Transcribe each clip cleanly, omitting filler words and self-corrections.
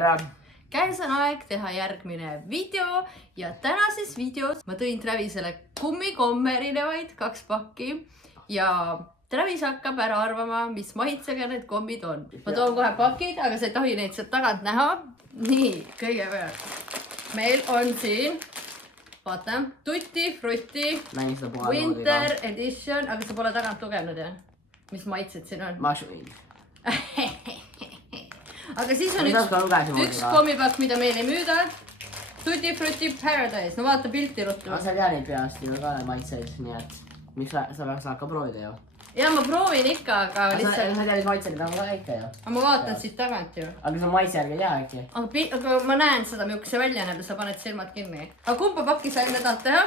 tere! Käes on aeg teha järgmine video ja tänases videos ma tõin Travisele kummikomme erinevaid 2 pakki ja Travis hakkab ära arvama, mis maitsega need kommid on. Ma toon kohe pakid, aga sa ei tohi neid sealt tagant näha. Nii, kõigepealt meil on siin, vaata, Tutti Frutti Winter Edition, aga sa pole tagant lugenud, jah? Mis maitsed siin on? Ma võin. Aga siis on üks kommipakk, mida meil ei müüda. Tutti Frutti Paradise. No vaata pilti ruttu. Ma sa tean neid peast ju ka maitseid, nii et miks sa peaks ka proovida ju? Ja ma proovin ikka, aga lihtsalt... Sa tead maitseid, mida ma ka ikka ju. Aga ma vaatan siit tagant ju. Aga sa maitse järgi ei tea äkki? Aga ma näen seda, milline see välja näeb ja sa paned silmad kinni. Aga kumba pakki sa enne tahad teha?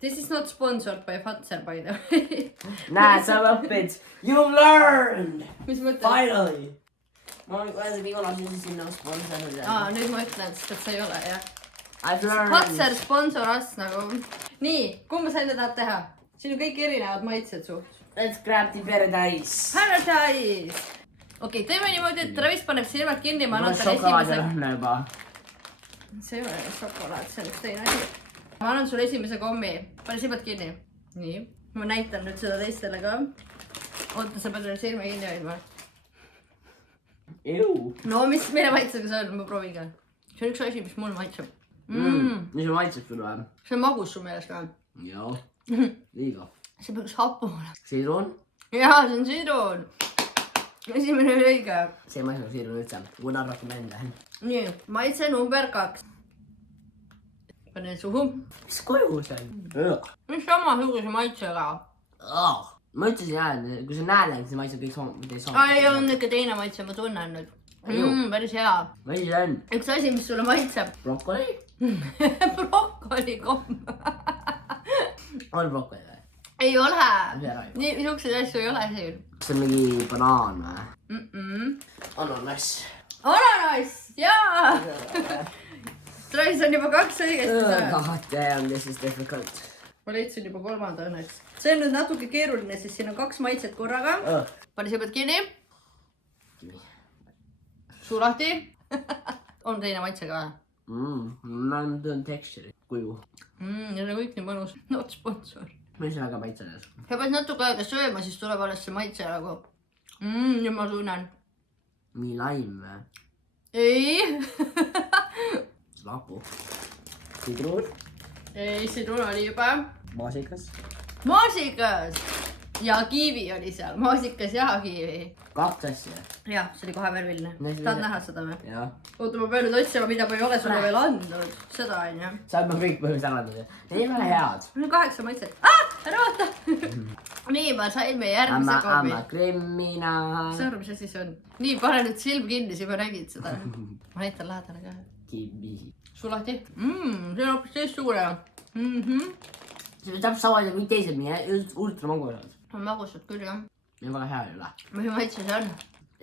This is not sponsored by Fatser, by the way. Näed, sa õpid. You've learned! Mis mõtled? Finally! Ma olen viimane sinna sponsorid. Nüüd ma ütlen, sest et sa ei ole, jah. I've learned. Fatser sponsor us nagu. Nii, kumba sa enne tahad teha? Siin on kõik erinevad maitsed suht. Let's grab the Paradise. Paradise! Okei, teeme niimoodi, et Travis paneb silmad kinni. Ma annan talle šokolaad ja lõhna juba. See ei ole šokolaad, see on üks teine asi. Ma annan sulle esimese kommi. Pane silmad kinni. Nii. Ma näitan nüüd seda teistele ka. Oota, sa pead veel silma kinni hoidma. No, mille maitsega see on? Ma proovin ka. See on üks asi, mis mul maitseb. Mis see maitseb sul või? See on magus su meelest või? Joo. Liiga. See peaks hapu olema. Sidrun? Jaa, see on sidrun. Esimene oli õige. See maitseb sidrun üldse. Una recommenda. Nii, maitse number 2. Pane suhu. Mis koju see on? Mis samasuguse maitsega? Ma ütlesin jah, kui sa näed, siis maitseb kõik sama. Ei, on niisugune teine maitse, ma tunnen nüüd. Päris hea. Või see on? Üks asi, mis sulle maitseb. Brokkoli? Brokkoli komm. On brokkoli või? Ei ole. Niisuguseid asju ei ole siin. See on mingi banaan või? Ananas. Ananas, jaa! Travis on juba 2 õigesti. God damn, this is difficult. Ma leidsin juba 3. õnneks. See on nüüd natuke keeruline, sest siin on 2 maitset korraga. Pane silmad kinni. Suu lahti. On teine maitse ka. Ma tõen texture'i, kuju. Ja see kõik nii mõnus. Not sponsor. Mis on väga maitsedes? Sa pead natuke aega sööma, siis tuleb alles see maitse nagu. Nüüd ma tunnen. Mingi laim või? Ei. Lapu. Sidrun? Ei, sidrun oli juba. Maasikas? Maasikas! Ja kiivi oli seal. Maasikas ja kiivi. 2 asja? Jah, see oli kohe värviline. Tahad näha seda või? Jah. Oota, ma pean nüüd otsima, mida ma ei ole sulle veel andnud. Seda on jah. Sa oled ma kõik põhjus andnud. Need ei ole head. Mul on 8 maitset. Ära vaata! Nii, ma sain meie järgmise kommi. Amma kriminaal. See arv, mis asi see on? Nii, pane nüüd silm kinni, siis ma nägid seda. Ma näitan lähedale ka. Kivi. Suu lahti? See on hoopis teistsugune. See on täpselt sama kui teised, ultra magusad. On magusad küll, jah. Need väga hea ei ole. Mis maitse see on?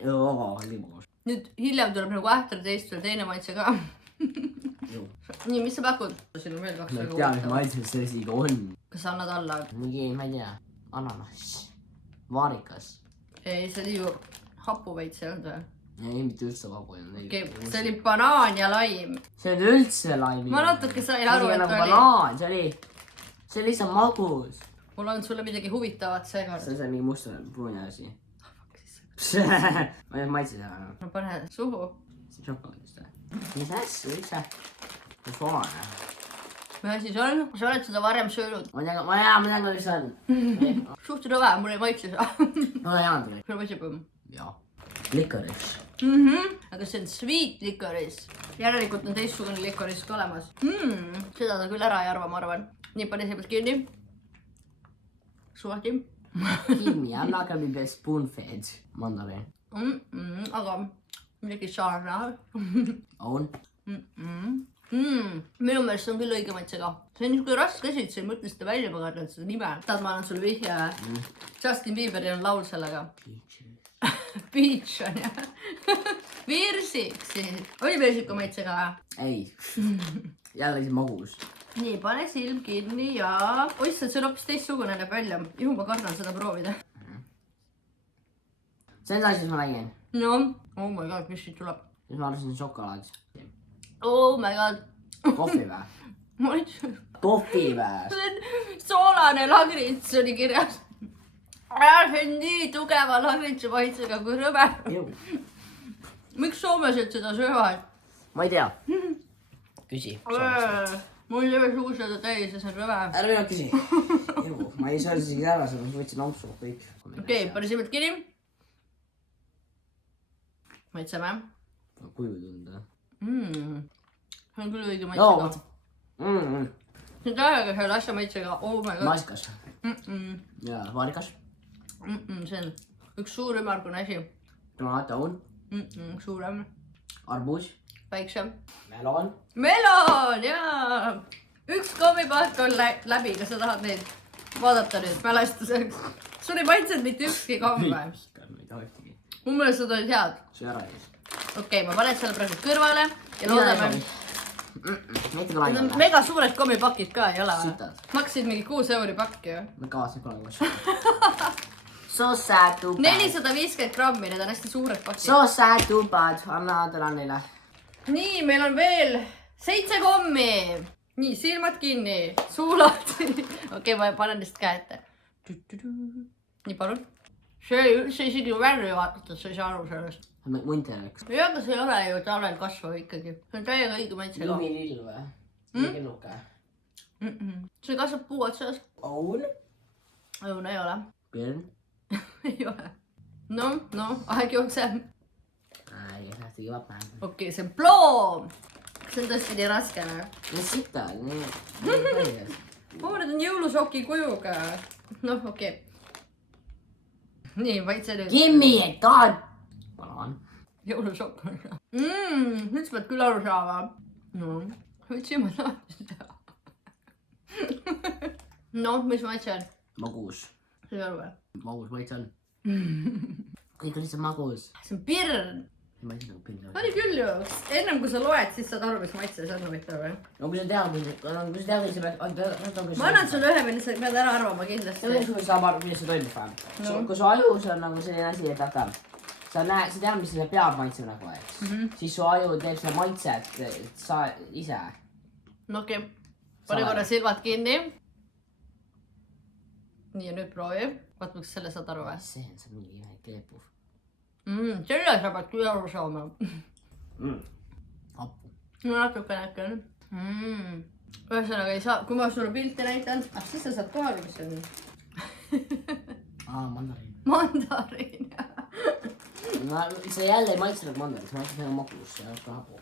Joo, nii magus. Nüüd hiljem tuleb nagu ähter teine maitse ka. Nii, mis sa pakud? Siin on veel 2 ma ei tea, mis maitse see siin on. Kas sa annad alla? Mingi, ma ei tea, ananas. Vaarikas. Ei, see oli ju hapu veits ei olnud või? Ei, mitte üldse vabu ei olnud. See oli banaan ja laim. See oli üldse laim. Ma natuke sain aru, et oli. Banaan, see oli lihtsalt magus. Mul on sulle midagi huvitavat seekord. See on mingi musta pruuni asi. Ma ei maitse seda. No pane suhu. See on šokolaadist või? Mis asja üldse? See on soolane. Mis asi see on? Sa oled seda varem söönud. Ma tean, mis see on. Suht rõve, mul ei maitse seda. Ma ei andnud. Mul maitseb õmm. Jaa. Licorice. Aga see on sweet licorice. Järelikult on teistsugune licorice ka olemas. Seda ta küll ära ei arva, ma arvan. Nii, pane see pealt kinni. Suu lahti. Kimmy, I'm not gonna be spoon-fed. Mandariin. Aga midagi saarna. On? Minu meelest on küll õige maitse ka. See on niisugune raske asi, et sa ei mõtle seda välja, ma kardan seda nime. Tahad, ma annan sulle vihje või? Justin Bieberil on laul sellega. Peach on jah. Virsik siis. Oli virsiku maitsega või? Ei. Jällegi magus. Nii, pane silm kinni ja... Oissa, see on hoopis teistsugune näeb välja. Juhu ma kardan seda proovida. See on see asi, mis ma nägin. No, oh my god, mis siit tuleb. siis ma arvasin šokolaad. Oh my god. Kohvi vä? Kohvi vä? see on soolane lagrits oli kirjas. See on nii tugeva lagritsi maitsega kui rõve. Miks soomlased seda söövad? Ma ei tea. Küsi. Mul ei ole suus seda täis ja see on rõve. Ära minu küsi. Ma ei saa isegi ära, ma võtsin ampsu kõik. Okei, pani silmad kinni. Maitseme. Kuju tunda. See on küll õige maitsega. See on täiega selle asja maitsega. Oh my god. Maasikas. Ja vaarikas. See on üks suur ümmargune asi. Tomaataun. Suurem. Arbuus. Väiksem. Melon. Melon, jaa! Üks kommipahk on läbi, kas sa tahad neid vaadata nüüd mälestuseks? Sul ei maitsenud mitte ükski komme. Ma ei taha ühtegi. Mu meelest seda olid head. See ära ees. Okei, ma panen selle praegu kõrvale ja loodame. Mitte ka Need on laimale. mega suured kommipakid ka, ei ole või? Sitad. Maksid mingi 6 euri pakki ju. Ma kavatsen kunagi vastu. So sad too bad. 450 grammi, need on hästi suured pakid. So sad too bad. Anna täna neile. Nii, meil on veel 7 kommi. Nii, silmad kinni, suu lahti. Okei, ma panen lihtsalt käe ette. Nii, palun. See ei üldse isegi värvi vaatad, sa ei saa aru sellest. Munte oleks. Ei, aga see ei ole ju talvel kasvav ikkagi. See on täiega õige maitsega. Lumilill või? Kennuke. See kasvab puu otsas. Aun. Õun ei ole. Pirn. Ei ole. No, aeg jookseb. Ei sahtigi vapaa. Okei, see on ploom. See on tõesti nii raske. Mis sita? Nii põhjas. Need on jõulusoki kujuga. Noh, okei. Nii, maitse nüüd. Gimme it, god! Palan. Jõulusokk on ka. Nüüd sa pead küll aru saama. No, võtsime lahti teha. No, mis maitse on? Magus. See ei ole või? Magus maitse on. Kõik on lihtsalt magus. See on pirn. See maitse nagu pirn. Oli küll ju. Ennem kui sa loed, siis saad aru, mis maitse see on huvitav või? No kui sa tead, siis sa pead... Ma annan sulle ühe, mille sa pead ära arvama kindlasti. Kui sa saab aru, kuidas see toimub vähem. Kui su ajus on nagu selline asi, et vaata, sa tead, mis selle peab maitsema nagu, eks. Siis su aju teeb selle maitset, et sa ise. No okei. Pane korra silmad kinni. Nii ja nüüd proovi. Vaata, kas selle saad aru või? See on see mingi kleepuv. Selle sa pead küll aru saama. Appu. No natukene äkki on. Ühesõnaga ei saa, kui ma sulle pilti näitan, siis sa saad kohe aru, mis see on. Mandariin. Mandariin, jah. See jälle ei maitse nagu mandariin, see maitse nagu magus, see on ka hapu.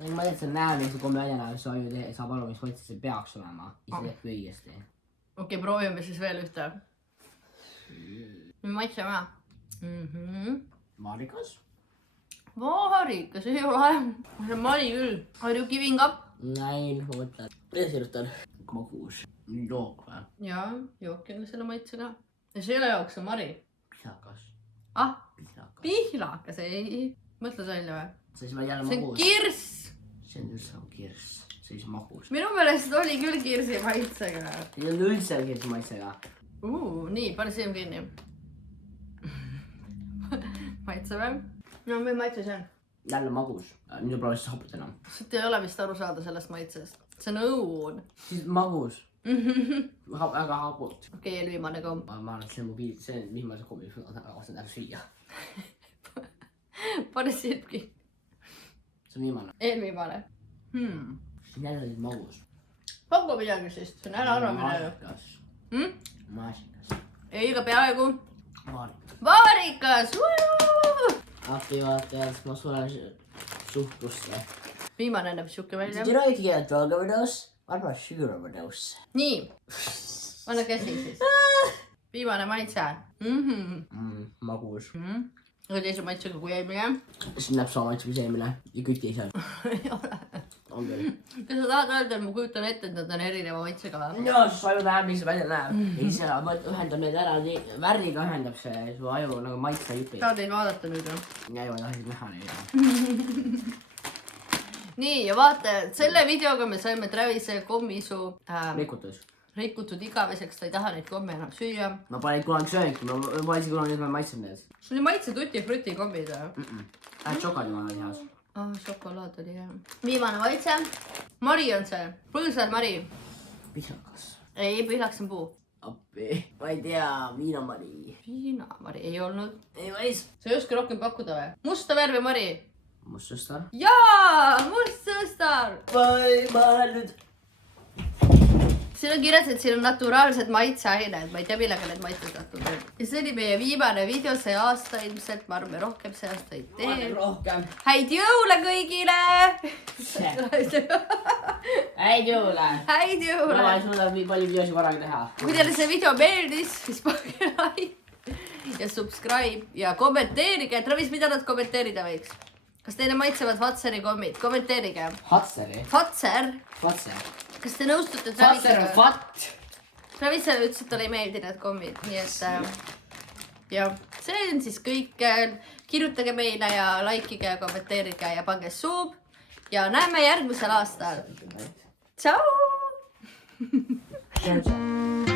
Ma tean, et see näeb, mis see komme välja näeb, see aju saab aru, mis maitse see peaks olema. Ise teeb õigesti. Okei, proovime siis veel ühte. Maitse ma. Vaarikas. Vaarikas, ei ole. See on mali küll. Are you giving up? Näin, ma mõtlen. Kuidas kirjutan? Magus. Jook või? Jaa, jooki on selle maitsega. Ja see ei ole jook, see on mari. Pihlakas. Ah, Pihlakas. pihlakas, ei. Mõtle see välja või? See on jälle See on magus. kirss. See on üldse nagu kirss. See on magus. Minu meelest oli küll kirsi maitsega. See on üldse kirsi maitsega. Nii, pane silm kinni. Maitseme. No, mis maitse see on? Jälle magus. Nüüd pole siis haput enam. Siit ei ole vist aru saada sellest maitsest. See on õun. Siis magus. Väga haput. Okei, eelviimane komm. Ma arvan, et see on mu piil, see on viimase kommi, mis ma tahan ära süüa. Pane silm kinni. See on viimane. Eelviimane. See on jälle magus. Pakku midagi siis, see on ära arvamine ju. Maasikas. Maasikas. Ei, aga peaaegu. Vaarikas. Vaarikas! Appi vaatajad, ma sulen suhtlusse. Viimane näeb siuke välja. Did you know you can get a drug overdose? What about sugar overdose? Nii. Anna käsi siis. Viimane maitse. Magus. Aga teise maitsega kui eelmine. See näeb sama maitse kui see eelmine ja küti ei saa. Ei ole. On küll. Kas sa tahad öelda, et ma kujutan ette, et nad on erineva maitsega või? No, siis aju näeb, mis see välja näeb. Ja siis ühendab need ära, värviga ühendab see su aju nagu maitse jupi. Tahad neid vaadata nüüd või? Ja aju ei tahtnud näha neid. Nii, ja vaata, selle videoga me saime Travis'e kommisu rikutud igaveseks, ta ei taha neid komme enam süüa. Ma pole neid kunagi söönud, ma pole isegi kunagi maitsenud need. Sul ei maitse tuti-fruti kommid või? Šokolaadi ma olen heas. Šokolaad oli hea. Viimane maitse. Mari on see. Põõsad Mari. Pihlakas. Ei, pihlaks on puu. Appi. Ma ei tea, viinamari. Viinamari ei olnud. Ei mais. Sa ei oska rohkem pakkuda või? Musta värvi Mari. Mustsõstar. Jaa, mustsõstar. Ma olen nüüd. Siin on kirjas, et siin on naturaalsed maitseained. Ma ei tea, millega need maitsedatud on. Ja see oli meie viimane video see aasta ilmselt. Ma arvan, rohkem see aasta ei tee. Rohkem. Häid jõule kõigile! Häid jõule. Häid jõule! Ma ei suuda nii palju videosi korraga teha. Kui teile see video meeldis, siis pange like ja subscribe ja kommenteerige. Travis, mida nad kommenteerida võiks? Kas teile maitsevad Fatseri kommid? Kommenteerige. Hatseri. Fatser? Fatser. Kas te nõustute Fatser on Travisega? fat. Travisele ütles, et talle ei meeldi need kommid. Nii et ja see on siis kõik. Kirjutage meile ja likeige ja kommenteerige ja pange sub. Ja näeme järgmisel aastal. Tšau! Tšau.